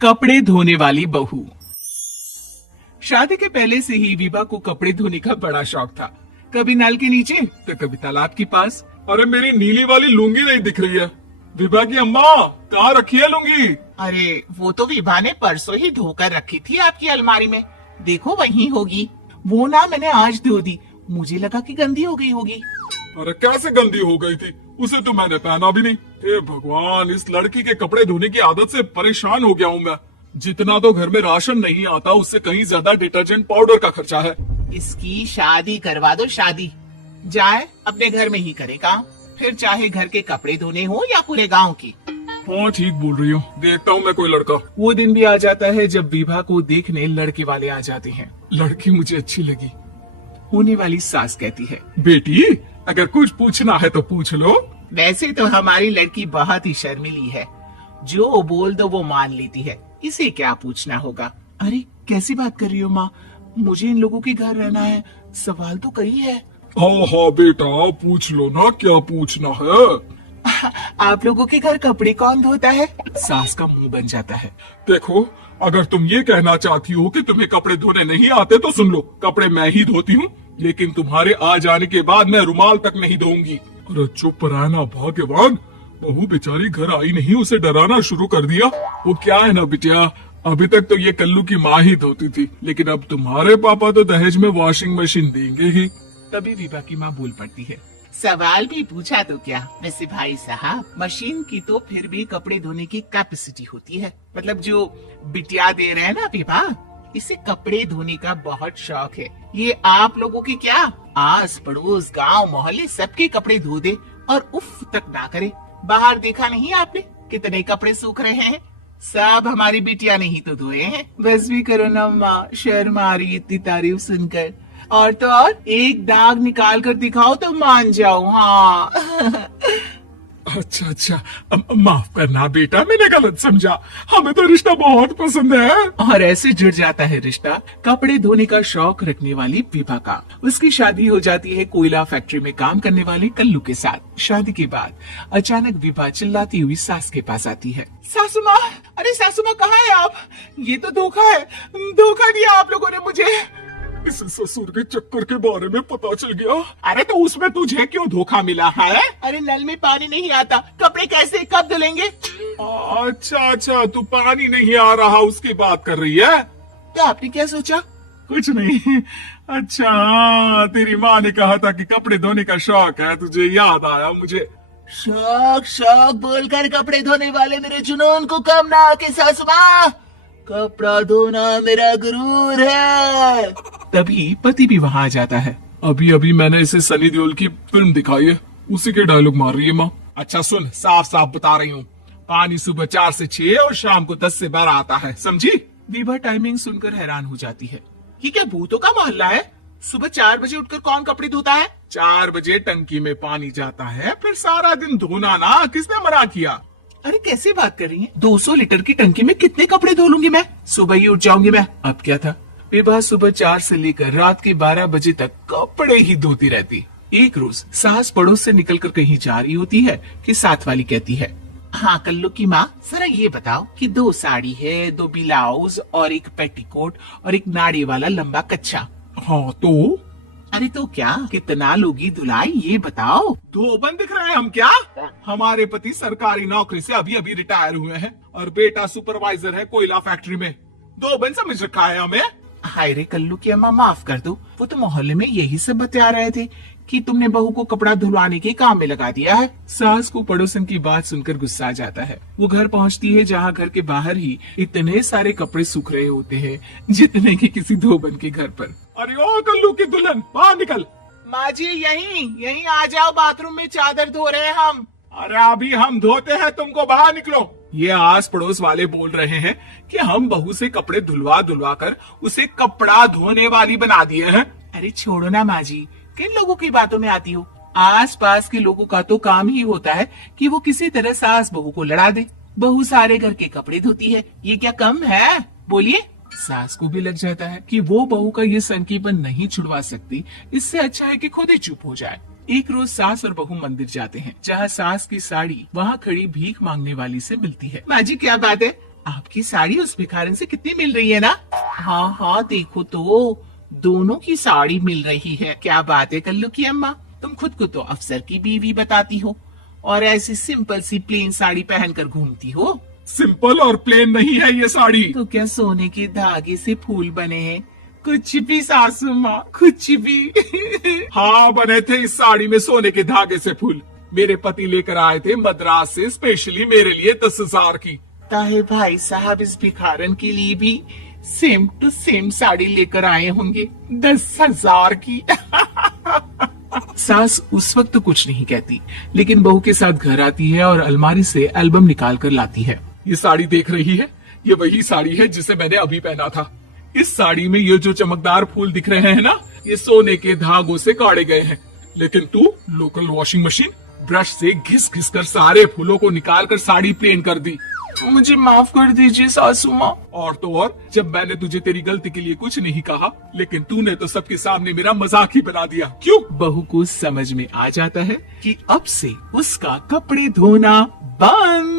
कपड़े धोने वाली बहू। शादी के पहले से ही विभा को कपड़े धोने का बड़ा शौक था। कभी नल के नीचे तो कभी तालाब के पास। अरे मेरी नीली वाली लुंगी नहीं दिख रही है। विभा की अम्मा कहाँ रखी है लुंगी? अरे वो तो विभा ने परसों ही धोकर रखी थी आपकी अलमारी में, देखो वहीं होगी। वो ना मैंने आज धो दी, मुझे लगा कि गंदी हो गई होगी। अरे कैसे गंदी हो गई थी, उसे तो मैंने पहना भी नहीं। हे भगवान, इस लड़की के कपड़े धोने की आदत से परेशान हो गया हूँ मैं। जितना तो घर में राशन नहीं आता उससे कहीं ज्यादा डिटर्जेंट पाउडर का खर्चा है। इसकी शादी करवा दो, शादी जाए अपने घर में ही करे काम, फिर चाहे घर के कपड़े धोने हो या पूरे गांव की। हाँ ठीक बोल रही हो, देखता हूँ मैं कोई लड़का। वो दिन भी आ जाता है जब विभा को देखने लड़के वाले आ जाते हैं। लड़की मुझे अच्छी लगी। होने वाली सास कहती है, बेटी अगर कुछ पूछना है तो पूछ लो। वैसे तो हमारी लड़की बहुत ही शर्मीली है, जो बोल दो वो मान लेती है, इसे क्या पूछना होगा। अरे कैसी बात कर रही हो माँ, मुझे इन लोगों के घर रहना है, सवाल तो कई है। हाँ हाँ बेटा पूछ लो ना, क्या पूछना है। आप लोगों के घर कपड़े कौन धोता है? सास का मुंह बन जाता है। देखो अगर तुम ये कहना चाहती हो कि तुम्हें कपड़े धोने नहीं आते तो सुन लो, कपड़े मैं ही धोती हूँ, लेकिन तुम्हारे आ जाने के बाद मैं रुमाल तक नहीं धोऊंगी। अरे चुप रहना भाग्यवान, बहू बेचारी घर आई नहीं, उसे डराना शुरू कर दिया। वो क्या है ना बिटिया, अभी तक तो ये कल्लू की माँ ही धोती थी, लेकिन अब तुम्हारे पापा तो दहेज में वॉशिंग मशीन देंगे ही। तभी विभा की माँ बोल पड़ती है, सवाल भी पूछा तो क्या। वैसे भाई साहब, मशीन की तो फिर भी कपड़े धोने की कैपेसिटी होती है, मतलब जो बिटिया दे रहे हैं ना विभा, इसे कपड़े धोने का बहुत शौक है। ये आप लोगों की क्या, आस पड़ोस गांव मोहल्ले सबके कपड़े धो दे और उफ तक ना करे। बाहर देखा नहीं आपने कितने कपड़े सूख रहे हैं, सब हमारी बिटिया ने ही तो धोए हैं। बस भी करो ना माँ, शर्म आ रही इतनी तारीफ सुनकर। और तो और एक दाग निकाल कर दिखाओ तो मान जाओ। हाँ अच्छा अच्छा, माफ करना बेटा, मैंने गलत समझा, हमें तो रिश्ता बहुत पसंद है। और ऐसे जुड़ जाता है रिश्ता कपड़े धोने का शौक रखने वाली विभा का। उसकी शादी हो जाती है कोयला फैक्ट्री में काम करने वाले कल्लू के साथ। शादी के बाद अचानक विभा चिल्लाती हुई सास के पास आती है, सासू माँ, अरे सासू माँ कहाँ है आप? ये तो धोखा है, धोखा दिया आप लोगों ने मुझे। इस ससुर के चक्कर के बारे में पता चल गया। अरे तो उसमें तुझे क्यों धोखा मिला है? अरे नल में पानी नहीं आता, कपड़े कैसे कब धुलेंगे? अच्छा अच्छा, तू पानी नहीं आ रहा उसकी बात कर रही है। तो आपने क्या सोचा? कुछ नहीं। अच्छा तेरी माँ ने कहा था कि कपड़े धोने का शौक है, तुझे याद आया मुझे। शौक शौक बोलकर कपड़े धोने वाले मेरे जुनून को कम ना आके सासू माँ, कपड़ा धोना मेरा गुरूर है। तभी पति भी वहाँ आ जाता है। अभी अभी मैंने इसे सनी देओल की फिल्म दिखाई है, उसी के डायलॉग मार रही है माँ। अच्छा सुन, साफ साफ बता रही हूँ, पानी सुबह 4 से 6 और शाम को 10 से 12 आता है, समझी? विभा टाइमिंग सुनकर हैरान हो जाती है। ये क्या भूतों का मोहल्ला है? सुबह 4 बजे उठकर कौन कपड़े धोता है? 4 बजे टंकी में पानी जाता है, फिर सारा दिन धोना ना, किसने मना किया? अरे कैसे बात कर रही हैं? 200 लीटर की टंकी में कितने कपड़े धो लूंगी मैं? सुबह ही उठ जाऊंगी मैं। अब क्या था, विभा सुबह 4 से लेकर रात के 12 बजे तक कपड़े ही धोती रहती। एक रोज सास पड़ोस से निकलकर कहीं जा रही होती है कि साथ वाली कहती है, हाँ कल्लू की माँ, जरा ये बताओ कि 2 साड़ी है, 2 ब्लाउज और एक पेटीकोट और एक नाड़ी वाला लंबा कच्छा। हाँ तो? अरे तो क्या, कितना लोगी धुलाई ये बताओ। धोबन दिख रहे हैं हम क्या? हमारे पति सरकारी नौकरी से अभी अभी रिटायर हुए हैं और बेटा सुपरवाइजर है कोयला फैक्ट्री में। धोबन समझ रखा है हमें? हाय रे कल्लू की अम्मा, माफ कर दो, वो तो मोहल्ले में यही सब बता रहे थे कि तुमने बहू को कपड़ा धुलवाने के काम में लगा दिया है। सास को पड़ोसन की बात सुनकर गुस्सा आ जाता है। वो घर पहुंचती है जहां घर के बाहर ही इतने सारे कपड़े सूख रहे होते हैं जितने कि किसी धोबन के घर पर। अरे ओ कल्लू की दुल्हन, बाहर निकल। माँ जी यहीं आ जाओ, बाथरूम में चादर धो रहे हैं हम। अरे अभी हम धोते हैं, तुमको बाहर निकलो। ये आस पड़ोस वाले बोल रहे हैं कि हम बहू से कपड़े धुलवा धुलवा कर उसे कपड़ा धोने वाली बना दिए हैं। अरे छोड़ो ना माँ जी, किन लोगों की बातों में आती हो? आस पास के लोगों का तो काम ही होता है कि वो किसी तरह सास बहू को लड़ा दे। बहू सारे घर के कपड़े धोती है, ये क्या कम है? बोलिए। सास को भी लग जाता है कि वो बहू का ये संकीपन नहीं छुड़वा सकती, इससे अच्छा है कि खुद ही चुप हो जाए। एक रोज सास और बहू मंदिर जाते हैं, जहाँ सास की साड़ी वहाँ खड़ी भीख मांगने वाली से मिलती है। माँ जी क्या बात है, आपकी साड़ी उस भिखारन से कितनी मिल रही है ना? हाँ हाँ, देखो तो दोनों की साड़ी मिल रही है। क्या बात है कल्लू की अम्मा, तुम खुद को तो अफसर की बीवी बताती हो और ऐसी सिंपल सी प्लेन साड़ी पहनकर घूमती हो। सिंपल और प्लेन नहीं है ये साड़ी। तो क्या सोने के धागे से फूल बने हैं? कुछ भी सासू माँ, कुछ भी। हाँ, बने थे इस साड़ी में सोने के धागे से फूल। मेरे पति लेकर आए थे मद्रास से स्पेशली मेरे लिए 10,000 की। ताहे भाई साहब इस भिखारन के लिए भी सेम टू सेम साड़ी लेकर आए होंगे 10,000 की। सास उस वक्त तो कुछ नहीं कहती, लेकिन बहू के साथ घर आती है और अलमारी से एल्बम निकाल कर लाती है। ये साड़ी देख रही है, ये वही साड़ी है जिसे मैंने अभी पहना था। इस साड़ी में ये जो चमकदार फूल दिख रहे हैं ना, ये सोने के धागों से काढ़े गए हैं। लेकिन तू लोकल वॉशिंग मशीन ब्रश से घिस घिस कर सारे फूलों को निकाल कर साड़ी प्लेन कर दी। मुझे माफ कर दीजिए सासू माँ। और तो और, जब मैंने तुझे तेरी गलती के लिए कुछ नहीं कहा, लेकिन तूने तो सबके सामने मेरा मजाक ही बना दिया। क्यों? बहू को समझ में आ जाता है कि अब से उसका कपड़े धोना बंद।